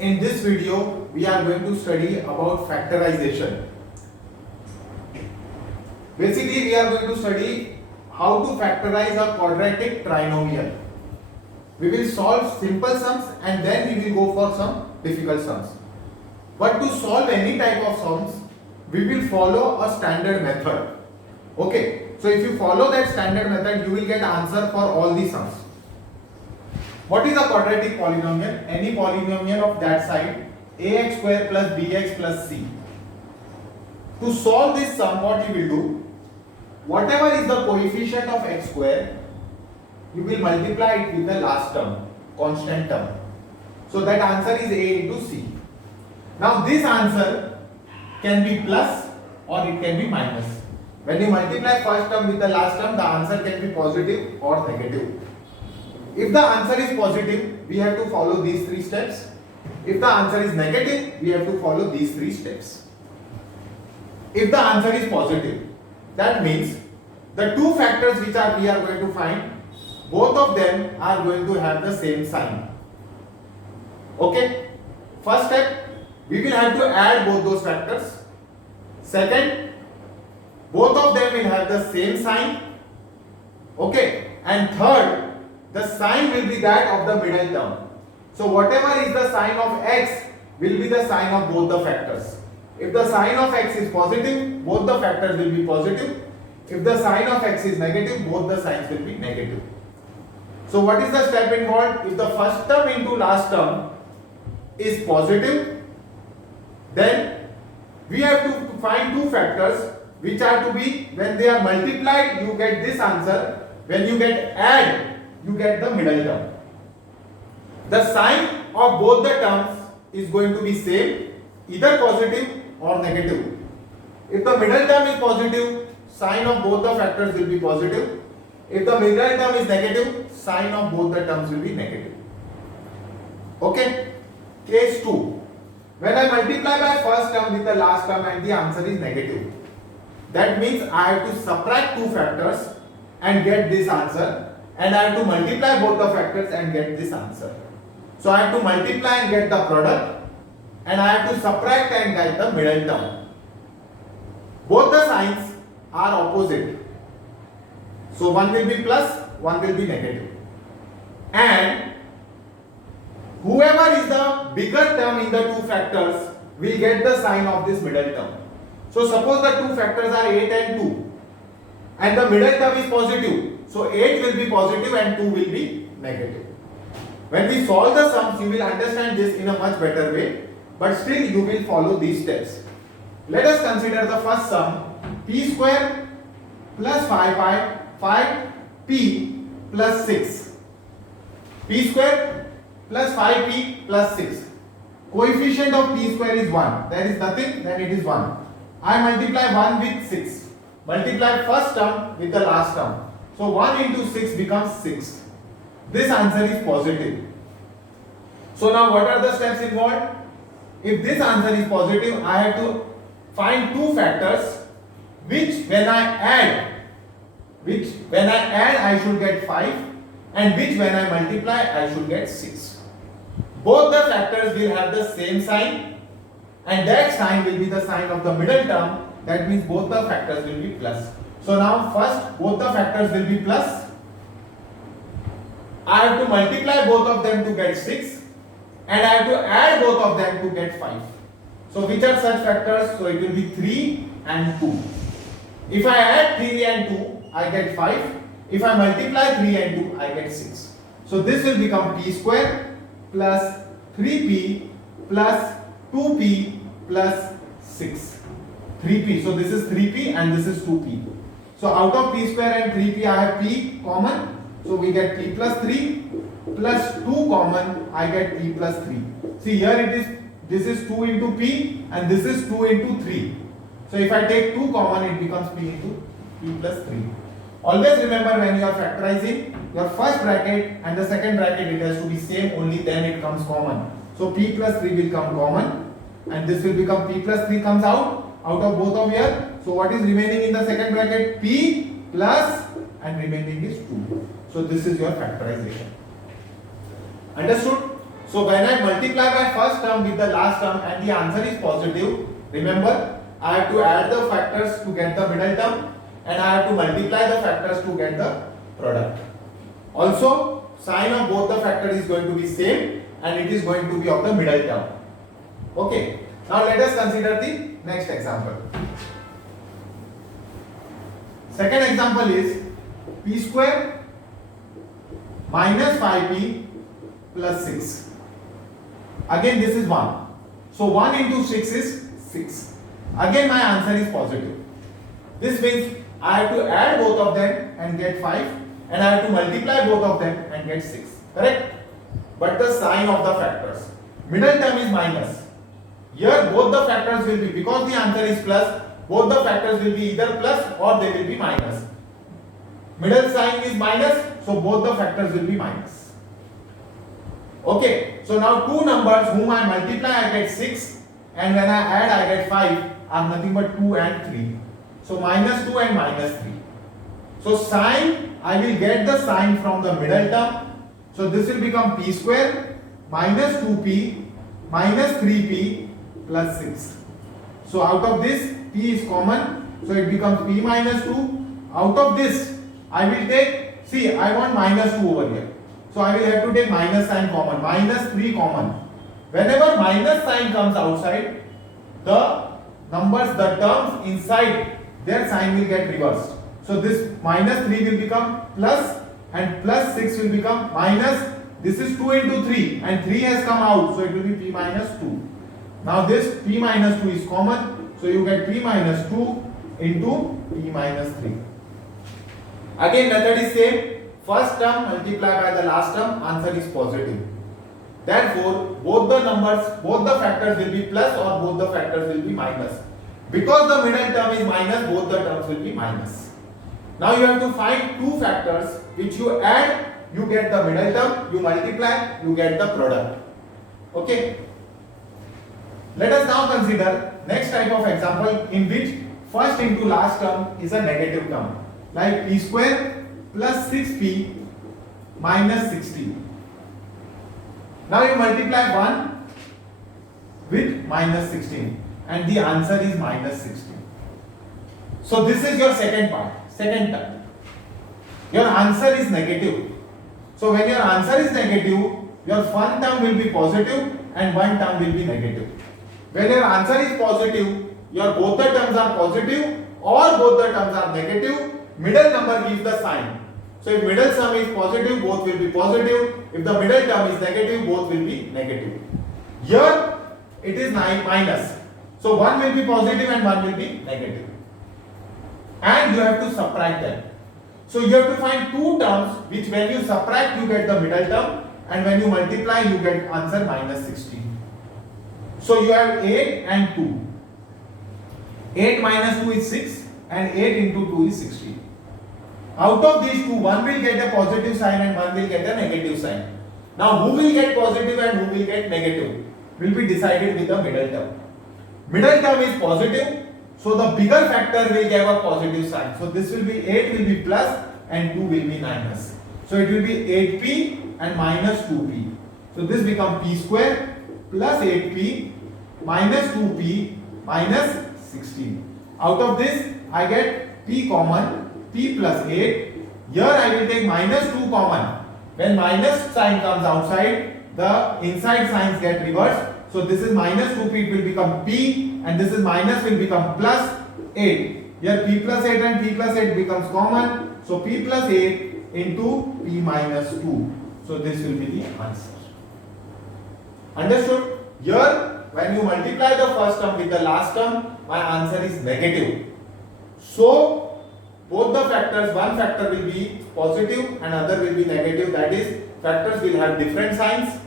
In this video, we are going to study about factorization. Basically, we are going to study how to factorize a quadratic trinomial. We will solve simple sums and then we will go for some difficult sums. But to solve any type of sums, we will follow a standard method. Okay, so if you follow that standard method, you will get answer for all the sums. What is a quadratic polynomial? Any polynomial of that side, ax square plus bx plus c. To solve this sum, what you will do? Whatever is the coefficient of x square, you will multiply it with the last term, constant term. So that answer is a into c. Now this answer can be plus or it can be minus. When you multiply first term with the last term, the answer can be positive or negative. If the answer is positive, we have to follow these three steps. If the answer is negative, we have to follow these three steps. If the answer is positive, that means the two factors which we are going to find, both of them are going to have the same sign. Okay? First step, we will have to add both those factors. Second, both of them will have the same sign. Okay? And third, the sign will be that of the middle term. So whatever is the sign of x will be the sign of both the factors. If the sign of x is positive, both the factors will be positive. If the sign of x is negative, both the signs will be negative. So what is the step involved? If the first term into last term is positive, then we have to find two factors which are to be, when they are multiplied, you get this answer. When you get add, you get the middle term. The sign of both the terms is going to be same, either positive or negative. If the middle term is positive, sign of both the factors will be positive. If the middle term is negative, sign of both the terms will be negative. Okay? Case 2. When I multiply by first term with the last term and the answer is negative, that means I have to subtract two factors and get this answer. And I have to multiply both the factors and get this answer. So I have to multiply and get the product, and I have to subtract and get the middle term. Both the signs are opposite. So one will be plus, one will be negative. And whoever is the bigger term in the two factors will get the sign of this middle term. So suppose the two factors are 8 and 2 and the middle term is positive. So 8 will be positive and 2 will be negative. When we solve the sums, you will understand this in a much better way, but still you will follow these steps. Let us consider the first sum, p square plus 5p plus 6. P square plus 5p plus 6. Coefficient of p square is 1. There is nothing, then it is 1. I multiply 1 with 6. Multiply first term with the last term. So 1 into 6 becomes 6. This answer is positive. So now what are the steps involved? If this answer is positive, I have to find two factors which when I add I should get 5, and which when I multiply I should get 6. Both the factors will have the same sign, and that sign will be the sign of the middle term. That means both the factors will be plus. So now first both the factors will be plus. I have to multiply both of them to get 6, and I have to add both of them to get 5. So which are such factors? So it will be 3 and 2. If I add 3 and 2, I get 5. If I multiply 3 and 2, I get 6. So this will become p square plus 3p plus 2p plus 6. 3p. So this is 3p and this is 2p. So out of p square and 3p I have p common. So we get p plus 3 plus 2 common, I get p plus 3. See here it is, this is 2 into p and this is 2 into 3. So if I take 2 common, it becomes p into p plus 3. Always remember, when you are factorizing, your first bracket and the second bracket, it has to be same, only then it comes common. So p plus 3 will come common and this will become p plus 3 comes out of both of here. So what is remaining in the second bracket? P plus, and remaining is 2. So this is your factorization. Understood? So when I multiply my first term with the last term and the answer is positive, remember I have to add the factors to get the middle term and I have to multiply the factors to get the product. Also, sign of both the factor is going to be same and it is going to be of the middle term. Okay. Now let us consider the next example. Second example is p square minus 5p plus 6. Again this is 1. So 1 into 6 is 6. Again my answer is positive. This means I have to add both of them and get 5 and I have to multiply both of them and get 6. Correct? But the sign of the factors. Middle term is minus. Here both the factors will be, because the answer is plus, both the factors will be either plus or they will be minus. Middle sign is minus, so both the factors will be minus. Okay, so now two numbers whom I multiply I get 6 and when I add I get 5 are nothing but 2 and 3. So minus 2 and minus 3. So sign, I will get the sign from the middle term. So this will become p square minus 2p minus 3p plus 6. So out of this p is common, so it becomes p minus 2. Out of this I will take, see I want minus 2 over here. So I will have to take minus sign common, minus 3 common. Whenever minus sign comes outside, the numbers, the terms inside their sign will get reversed. So this minus 3 will become plus and plus 6 will become minus. This is 2 into 3 and 3 has come out, so it will be p minus 2. Now this p minus 2 is common, so you get p minus 2 into p minus 3. Again method is same. First term multiplied by the last term, answer is positive. Therefore, both the numbers, both the factors will be plus or both the factors will be minus. Because the middle term is minus, both the terms will be minus. Now you have to find two factors which you add, you get the middle term, you multiply, you get the product. Okay. Let us now consider next type of example in which first into last term is a negative term, like p square plus 6p minus 60. Now you multiply 1 with minus 16 and the answer is minus 16. So this is your second part, second term. Your answer is negative. So when your answer is negative, your one term will be positive and one term will be negative. When your answer is positive, your both the terms are positive or both the terms are negative, middle number gives the sign. So if middle sum is positive, both will be positive. If the middle term is negative, both will be negative. Here it is minus. So one will be positive and one will be negative. And you have to subtract them. So you have to find two terms which when you subtract you get the middle term and when you multiply you get answer minus 16. So you have 8 and 2. 8 minus 2 is 6 and 8 into 2 is 16. Out of these two, one will get a positive sign and one will get a negative sign. Now who will get positive and who will get negative will be decided with the middle term. Middle term is positive, so the bigger factor will give a positive sign. So this will be 8 will be plus and 2 will be minus. So it will be 8p and minus 2p. So this becomes p square plus 8p minus 2p minus 16. Out of this I get p common, p plus 8. Here I will take minus 2 common. When minus sign comes outside, the inside signs get reversed. So this is minus 2p, it will become p and this is minus will become plus 8. Here p plus 8 and p plus 8 becomes common. So p plus 8 into p minus 2. So this will be the answer. Understood? Here when you multiply the first term with the last term, my answer is negative. So both the factors, one factor will be positive and other will be negative. That is, factors will have different signs.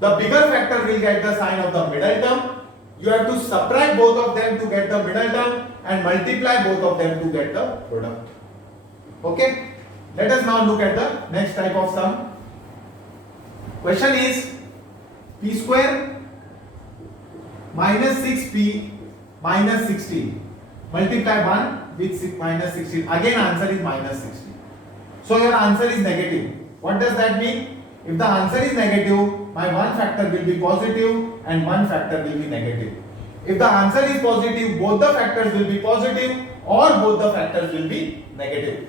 The bigger factor will get the sign of the middle term. You have to subtract both of them to get the middle term and multiply both of them to get the product. Okay? Let us now look at the next type of sum. Question is p square minus 6p minus 16. Multiply 1 with minus 16. Again answer is minus 16. So your answer is negative. What does that mean? If the answer is negative, my one factor will be positive and one factor will be negative. If the answer is positive, both the factors will be positive or both the factors will be negative.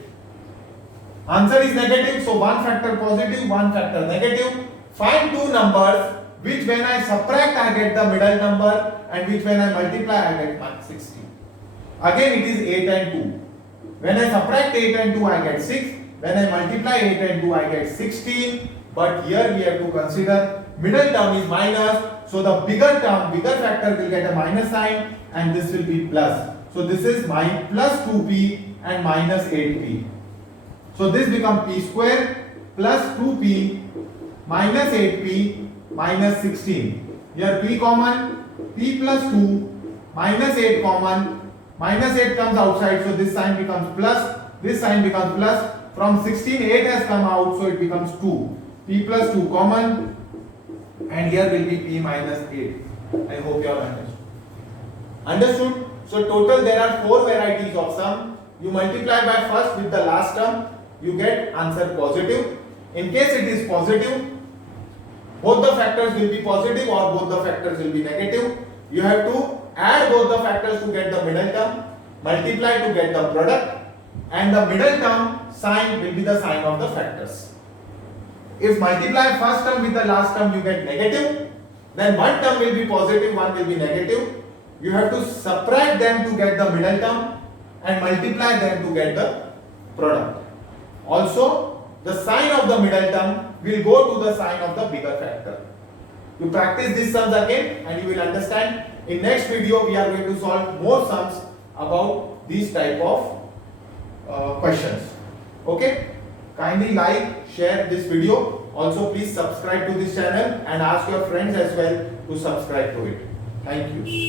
Answer is negative, so one factor positive, one factor negative. Find two numbers which when I subtract I get the middle number and which when I multiply I get mark 60. Again it is 8 and 2. When I subtract 8 and 2 I get 6. When I multiply 8 and 2 I get 16. But here we have to consider middle term is minus. So the bigger term, bigger factor will get a minus sign and this will be plus. So this is plus 2p and minus 8p. So this becomes p square plus 2p minus 8p minus 16. Here p common, p plus 2 minus 8 common, minus 8 comes outside, so this sign becomes plus, this sign becomes plus. From 16 8 has come out, so it becomes 2. P plus 2 common and here will be p minus 8. I hope you all understood. Understood? So total there are 4 varieties of sum. You multiply by first with the last term, you get answer positive. In case it is positive, both the factors will be positive or both the factors will be negative. You have to add both the factors to get the middle term, multiply to get the product, and the middle term sign will be the sign of the factors. If multiply first term with the last term you get negative, then one term will be positive, one will be negative. You have to subtract them to get the middle term and multiply them to get the product. Also, the sign of the middle term will go to the sign of the bigger factor. You practice these sums again and you will understand. In next video we are going to solve more sums about these type of questions. Okay? Kindly like, share this video. Also please subscribe to this channel and ask your friends as well to subscribe to it. Thank you.